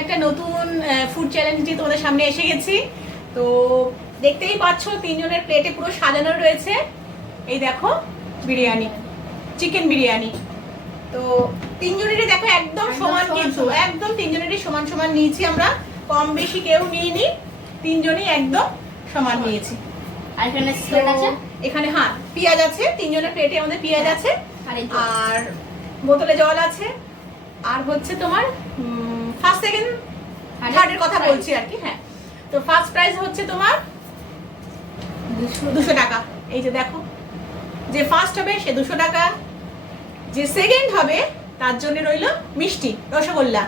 একটা নতুন food challenge নিয়ে তোমাদের সামনে এসে গেছি। তো দেখতেই পাচ্ছ তিনজনের প্লেটে পুরো সাজানো রয়েছে। এই দেখো বিরিয়ানি, চিকেন বিরিয়ানি। তো তিনজনেরই দেখো একদম সমান, কিন্তু একদম তিনজনেরই সমান সমান নিয়েছি আমরা, কম বেশি কেউ নিইনি, তিনজনই একদম সমান নিয়েছি। আর এখানে স্যালাড আছে, এখানে হ্যাঁ পেঁয়াজ আছে, তিনজনের প্লেটে আমাদের পেঁয়াজ আছে, আর বোতলে জল আছে, আর হচ্ছে তোমার ফার্স্ট সেকেন্ড থার্ডের কথা বলছি আর কি। হ্যাঁ, তো ফার্স্ট প্রাইজ হচ্ছে তোমার 200 টাকা। এই যে দেখো, যে ফার্স্ট হবে সে 200 টাকা, যে সেকেন্ড হবে তার জন্য রইল মিষ্টি রসগোল্লা,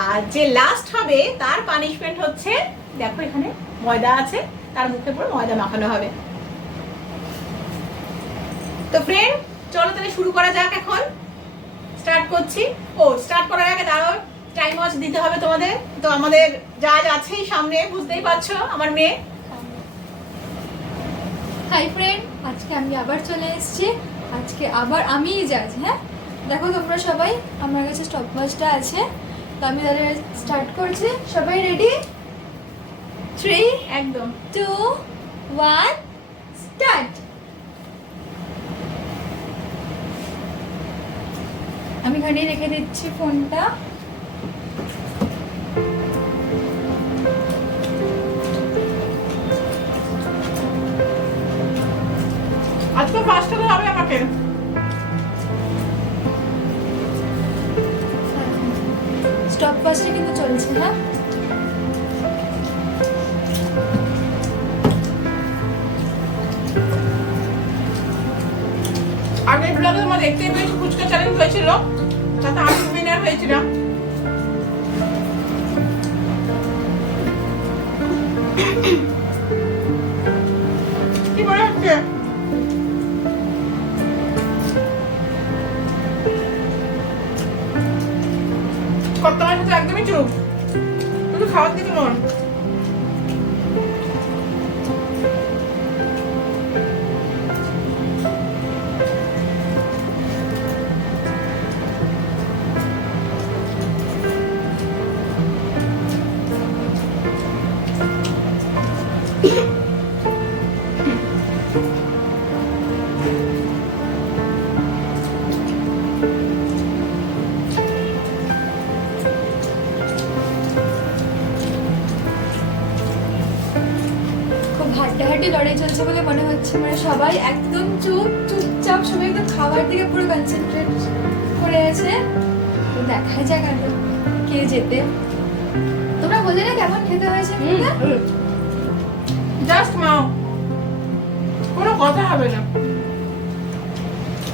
আর যে লাস্ট হবে তার পানিশমেন্ট হচ্ছে দেখো এখানে ময়দা আছে, তার মুখে পুরো ময়দা মাখানো হবে। তো ফ্রেন্ড চলো তাহলে শুরু করা যাক, এখন স্টার্ট করছি। ও স্টার্ট করার আগে তারও টাইম ওয়াচ দিতে হবে তোমাদের। তো আমাদের জাজ আছেই সামনে, বুঝতেই পারছো, আমার মেয়ে। হাই ফ্রেন্ড, আজকে আমি আবার চলে এসেছি। আজকে আবার আমিই জাজ। হ্যাঁ দেখো তোমরা সবাই, আমার কাছে স্টপ ওয়াচটা আছে, তো আমি তাহলে স্টার্ট করছি। সবাই রেডি? 3 একদম 2 1 স্টার্ট। আমি এখানে রেখে দিচ্ছি ফোনটা। আজকে ফার্স্ট হতে হবে আমাকে। স্টপ ওয়াচটা কিন্তু চলছে। হ্যাঁ আগের ব্লগে তোমরা দেখতেই পেয়েছো ফুচকা চ্যালেঞ্জ হয়েছিল, তাতে আমি উইনার হয়েছিলাম। কি মনে হচ্ছে? কর্তার সাথে একদমই চুপ, শুধু খাওয়ার দিকে মন। হাড্ডাহাড্ডি লড়াই চলছে বলে মনে হচ্ছে। মানে সবাই একদম চুপচাপ, সবাই একদম খাবার দিকে পুরো কনসেন্ট্রেট করে আছে। তো দেখা যাক একদম কে জেতে। তোমরা বললে না কেমন খেতে হয়েছে? জাস্ট মাও, কোনো কথা হবে না।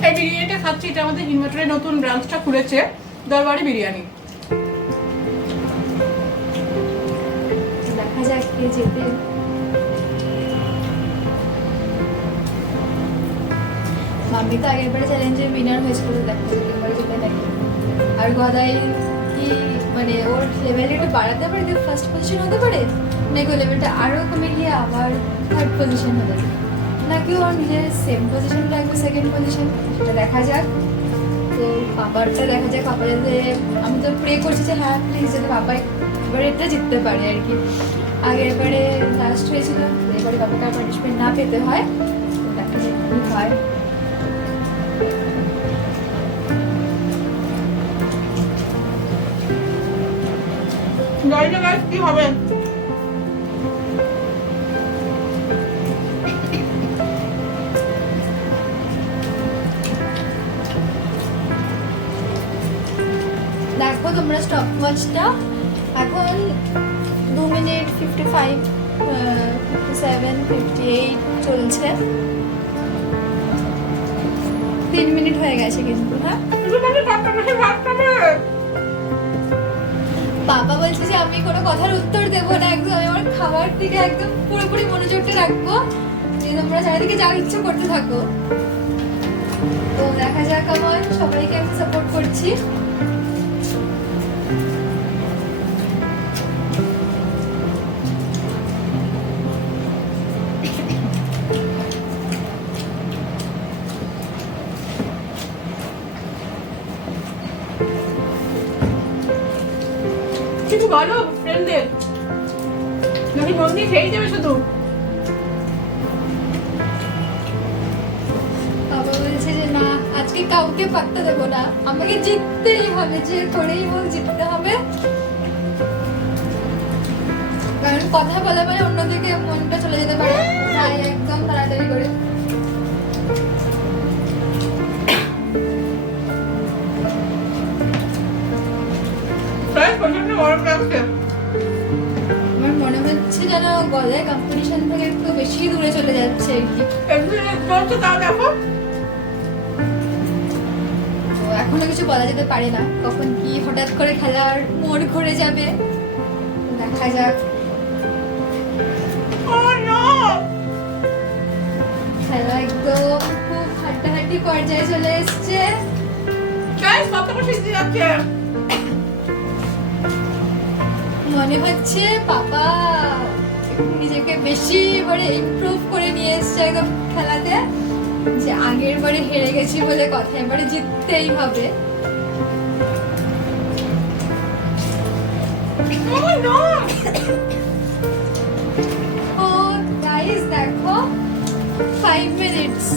এই বিরিয়ানিটা খাচ্ছি, এটা আমাদের হিমমাটরের নতুন ব্রাঞ্চটা খুলেছে, দরবারি বিরিয়ানি। দেখা যাক কে জেতে। মাম্মি তো আগের বারে চ্যালেঞ্জের উইনার হয়েছিল, দেখা যাক এবারে যেতে নাকি। আর গদাই কি মানে ওর লেভেল একটু বাড়াতে পারে, ফার্স্ট পজিশন হতে পারে, নাকি ওই লেভেলটা আরও কমে গিয়ে আবার থার্ড পজিশন হতে পারে, নাকি ওর নিজের সেম পজিশন রাখবে সেকেন্ড পজিশন, সেটা দেখা যাক। তো পাপারটা দেখা যাক, পাপা যাতে, আমি তো প্রে করছি যে হ্যাঁ প্লিজ যাতে পাপা এবারে এটা জিততে পারে আর কি। আগের বারে লাস্ট হয়েছিল, এবারে পাপাকে আর পানিশমেন্ট না পেতে হয়। তো দেখা যাক কী হয়। জানি না গাইস কি হবে। দেখো তোমরা স্টপ ওয়াচটা, এখন 2 মিনিট 55 57 58 চলছে। 3 মিনিট হয়ে গেছে কিন্তু। হ্যাঁ বাবা বলছে যে আমি কোনো কথার উত্তর দেবো না, একদম আমি আমার খাবার দিকে একদম পুরোপুরি মনোযোগটা রাখবো, যে তোমরা চারিদিকে যা ইচ্ছে করতে থাকো। তো দেখা যাক, আমার সবাইকে আমি সাপোর্ট করছি। কিছু বলো ফ্রেন্ডদের, নাকি মন দিয়ে খেয়ে যাবে শুধু? বাবা বলছে যে না, আজকে কাউকে পাত্তা দেবো না, আমাকে জিততেই হবে, যে করেই হোক জিততে হবে। কারণ কথা বলা মানে অন্যদিকে মনটা চলে যেতে পারে, তাই একদম তাড়াতাড়ি করে। প্রচন্ড গরম লাগছে। আমার মনে হচ্ছে যেন গলায় কম্পিটিশন থেকে একটু বেশি দূরে চলে যাচ্ছে আর কি। চলছে তাও দেখো। তো এখনো কিছু বলা যেতে পারে না, কখন কি হঠাৎ করে খেলার মোড় ঘুরে যাবে, দেখা যাক। খেলা একদম খুব হাড্ডাহাড্ডি পর্যায়ে চলে এসছে। মনে হচ্ছে পাপা নিজেকে বেশি এবারে ইমপ্রুভ করে নিয়ে এসছে একদম খেলাতে, যে আগের বারে হেরে গেছি বলে কথা, এবারে জিততেই হবে। ও গাইস দেখো, 5 মিনিটস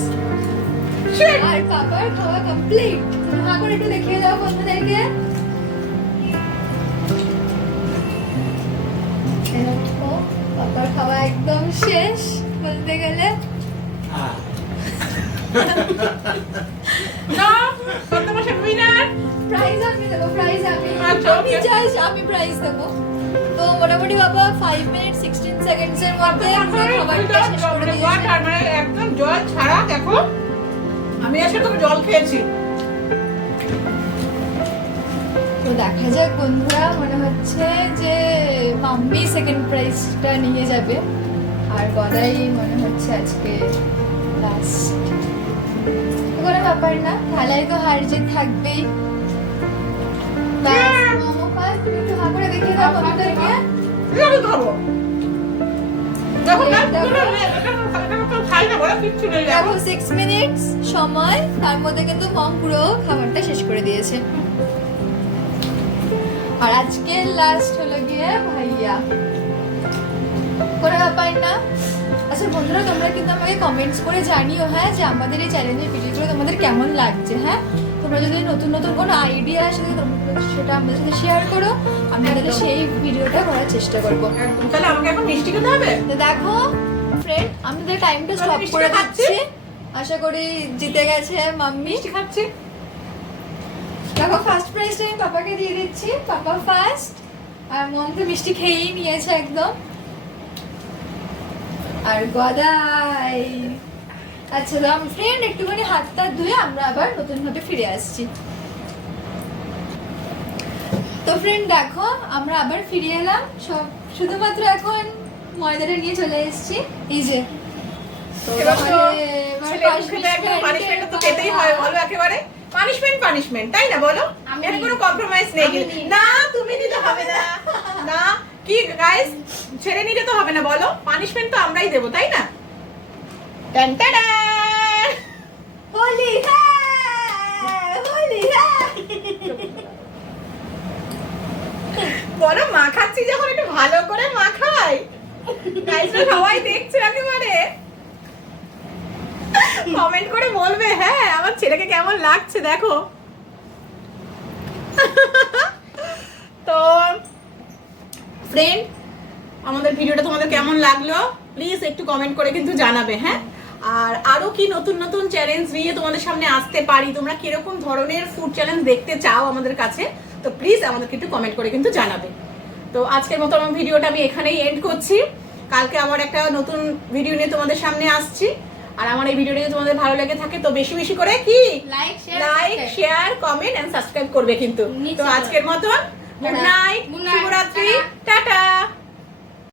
আর পাপার খাওয়া কমপ্লিট। হা করে একটু দেখিয়ে দাও বন্ধুদেরকে। দেখো পাপার খাওয়া একদম শেষ বলতে গেলে। প্রাইজ আমি দেবো, প্রাইজ আমি জাজ, আমি প্রাইজ দেবো। তো মোটামুটি বাবা 5 মিনিট 16 সেকেন্ডসের মধ্যে খাবারটা শেষ করে দিয়েছে। একদম জল ছাড়া। দেখো আমি আসলে তো জল খেয়েছি। তো দেখা যাক বন্ধুরা, মনে হচ্ছে যে মাম্মি সেকেন্ড প্রাইজটা নিয়ে যাবে, আর গদাই মনে হচ্ছে আজকে লাস্ট। কোনো ব্যাপার না, খেলায় তো হার জিত থাকবেই। মোমো ফার্স্ট, তুমি একটু হা করে দেখিয়ে দাও বন্ধুদেরকে। দেখো 6 মিনিটস সময়, তার মধ্যে কিন্তু মম পুরো খাবারটা শেষ করে দিয়েছে। আর আজকে লাস্ট হলো গিয়ে ভাইয়া। কোনো ব্যাপার না। আচ্ছা বন্ধুরা, তোমরা কিন্তু আমাকে কমেন্টস করে জানিও, হ্যাঁ, যে আমাদের এই চ্যালেঞ্জের ভিডিওগুলো তোমাদের কেমন লাগছে। হ্যাঁ, তোমরা যদি নতুন নতুন কোনো আইডিয়া আসে সেটা আমাদের সাথে শেয়ার করো, আমরা তাহলে সেই ভিডিওটা করার চেষ্টা করবো। তাহলে আমাকে এখন মিষ্টি খেতে হবে। তো দেখো ফ্রেন্ড, আমাদের টাইমটা স্টপ করে দিচ্ছি। আশা করি জিতে গেছে মাম্মি। মিষ্টি খাচ্ছি। দেখো ফার্স্ট প্রাইজটা আমি পাপাকে দিয়ে দিচ্ছি, পাপা ফার্স্ট। আর মম তো মিষ্টি খেয়েই নিয়েছে একদম। আর গদাই। আচ্ছা তো ফ্রেন্ড, একটুখানি হাতটা ধুয়ে আমরা আবার নতুন ভাবে ফিরে আসছি। তো ফ্রেন্ড দেখো, আমরা আবার ফিরে এলাম, সব শুধুমাত্র এখন ময়দাটা নিয়ে চলে এসেছি। এই যে পানিশমেন্ট তো খেতেই হয়, বলো একেবারে পানিশমেন্ট, তাই না বলো? এখানে কোনো কম্প্রোমাইজ নেই। না তুমি দিতে হবে না, না কি গাইস, ছেড়ে নিতে তো হবে না, বলো পানিশমেন্ট তো আমরাই দেবো, তাই না? টান টাডা, হোলি হোলি। বলো মাখাচ্ছি যখন একটু ভালো করে মাখাই। গাইসরা সবাই দেখছে একেবারে, কমেন্ট করে বলবে হ্যাঁ আমার ছেলেকে কেমন লাগছে দেখো। তো ফ্রেন্ড, আমাদের ভিডিওটা তোমাদের কেমন লাগলো প্লিজ একটু কমেন্ট করে কিন্তু জানাবে। হ্যাঁ, আর আরো কি নতুন নতুন চ্যালেঞ্জ নিয়ে তোমাদের সামনে আসতে পারি, তোমরা কিরকম ধরনের ফুড চ্যালেঞ্জ দেখতে চাও আমাদের কাছে, তো প্লিজ আমাদেরকে একটু কমেন্ট করে কিন্তু জানাবে। তো আজকের মতো আমার ভিডিওটা আমি এখানেই এন্ড করছি। কালকে আবার একটা নতুন ভিডিও নিয়ে তোমাদের সামনে আসছি। আর আমার এই ভিডিওটা যদি তোমাদের ভালো লেগে থাকে তো বেশি বেশি করে কি like share comment and subscribe করবে কিন্তু। তো আজকের মতন গুড নাইট, শুভরাত্রি, টাটা।